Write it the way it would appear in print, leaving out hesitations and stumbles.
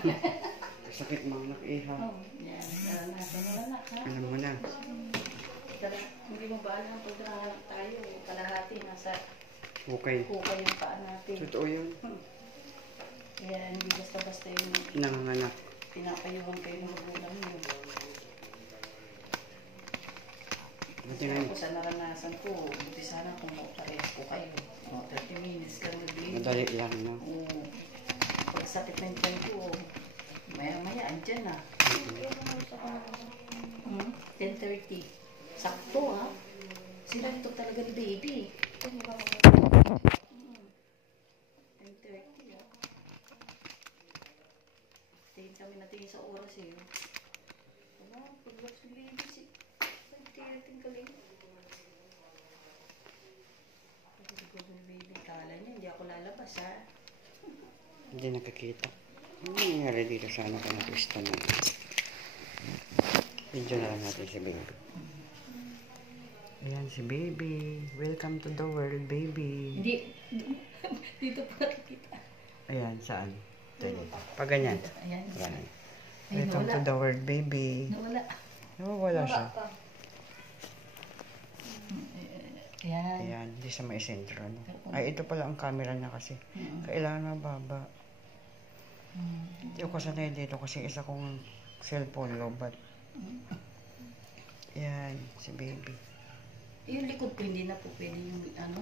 Sakit mga anak iha. Oh, yan. Naranasan mo na anak, ha? Alam mo na. Hindi mo ba alam pag nanganak tayo, kalahati nasa Okay. hukay yung paa natin. Totoo yun. Kaya hindi basta-basta yung Nanganganak. pinapayuhan kayo ng magulang nyo. Buti na yun. Ako sa naranasan ko, buti sana kung parehas ko kayo. 30 minutes ka nag-leave. Madali lang, no? Oo. Pag sakit ng tiyan ko, maya-maya, andyan na. 10:30. Sakto, ha? Sila ito talaga ni baby. 10:30, ha? Tingin kami natingin sa oras, eh. Wala, pag-lock si baby, si... Tingin ka lang. Pag-lock ni baby, kala niya, hindi ako lalabas, ha? Hindi nakikita. Ano nangyari dito sa anak na twist na? Video na lang natin si baby. Ayan si baby. Welcome to the world, baby. Hindi. Dito po nakikita. Ayan, saan? Dito. Pag ganyan. Ayan. Ayan. Ay, Welcome to the world, baby. Nawala. Nawawala siya. Ayan. Ayan, hindi sa may sentro. No? Ay, ito pala ang camera niya kasi. Kailangan mababa. Hindi ako sanay dito kasi isa kong cellphone lobat. Ayan, si baby. Yung likod ko hindi na po pwede yung ano.